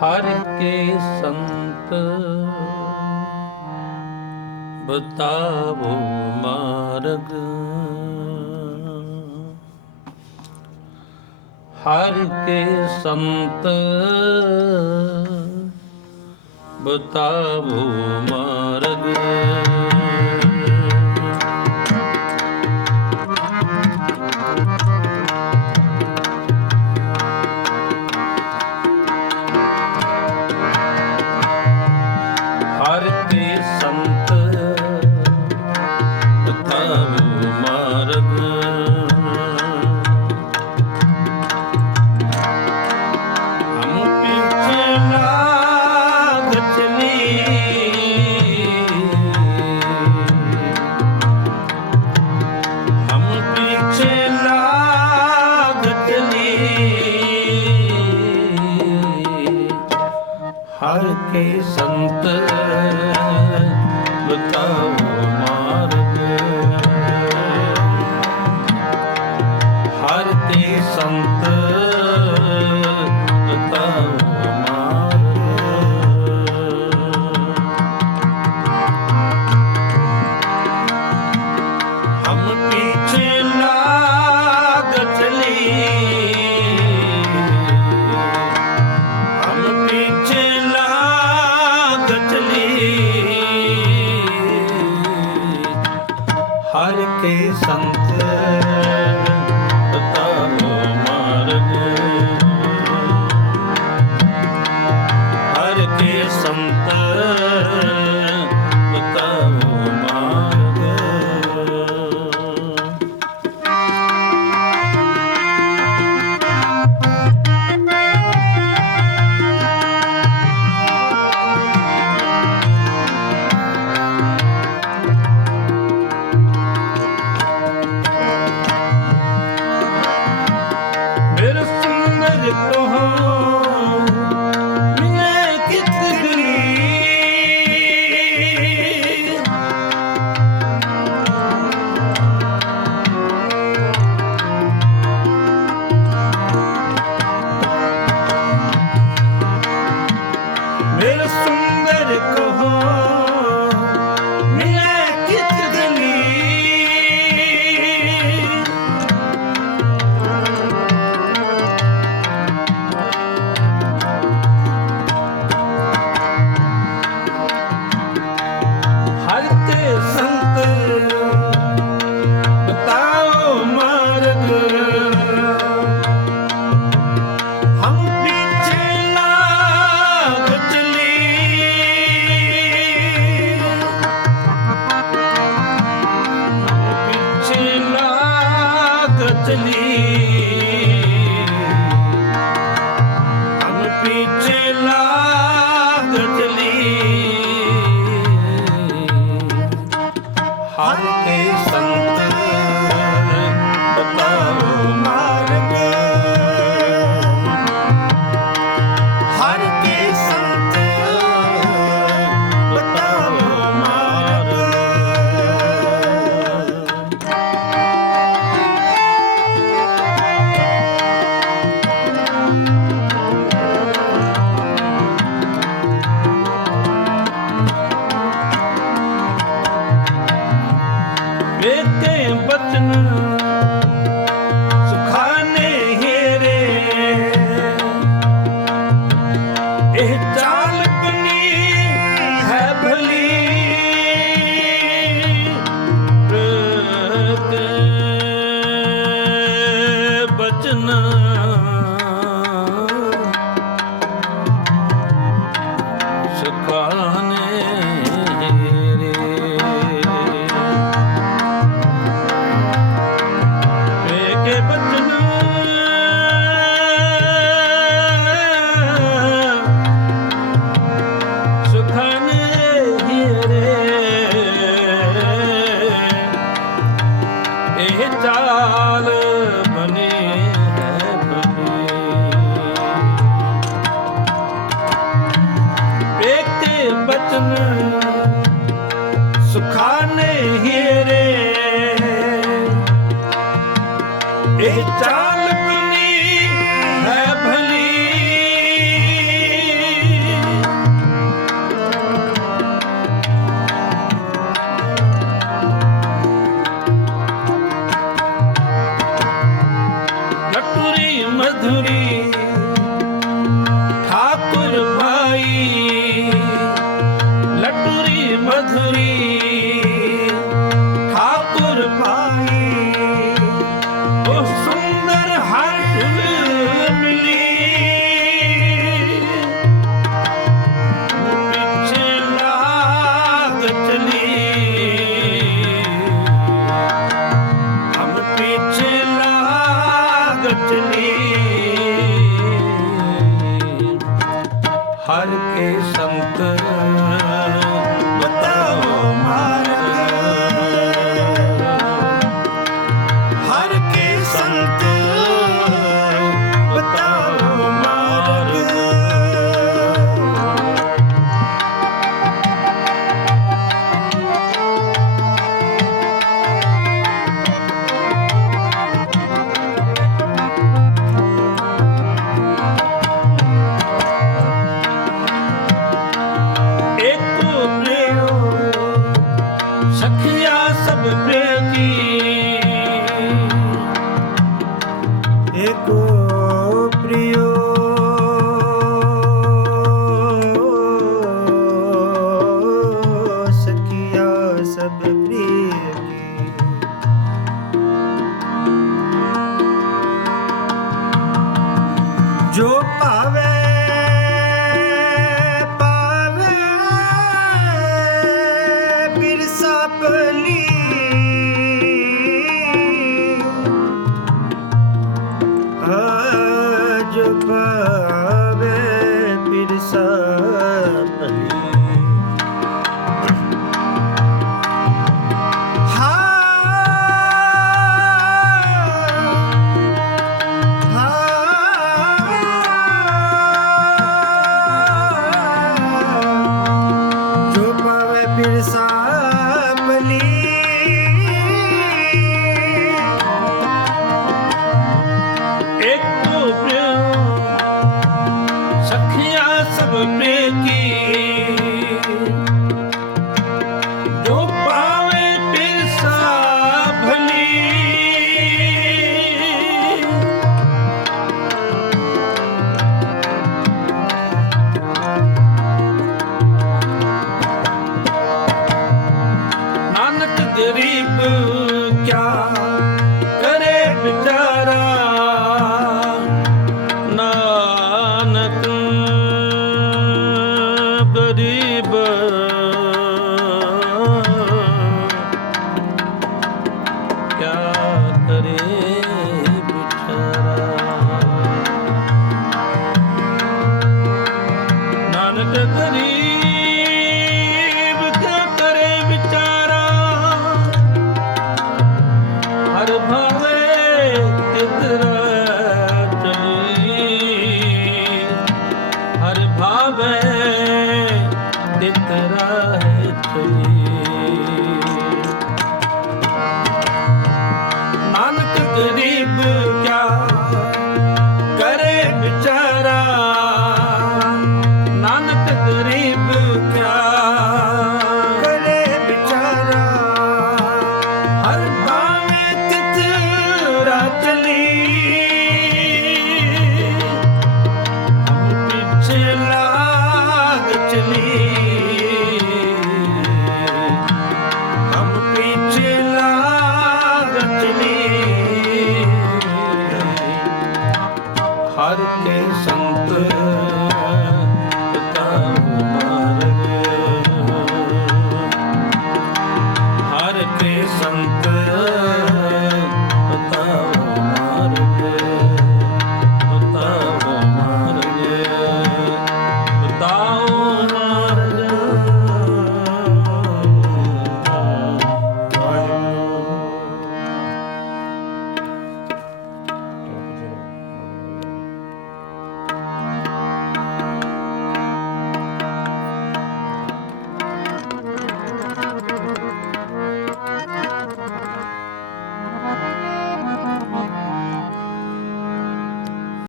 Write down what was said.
ਹਰ ਕੇ ਸੰਤ ਬਤਾਵੋ ਮਾਰਗ। ਹਰ ਕੇ ਸੰਤ ਬਤਾਵੋ ਮਾਰਗ। संत ਕੇ ਸੰਤ Hallelujah. चली लटुरी मधुरी happen. ਭਾਵੇ ਤਿਤਰਾ me.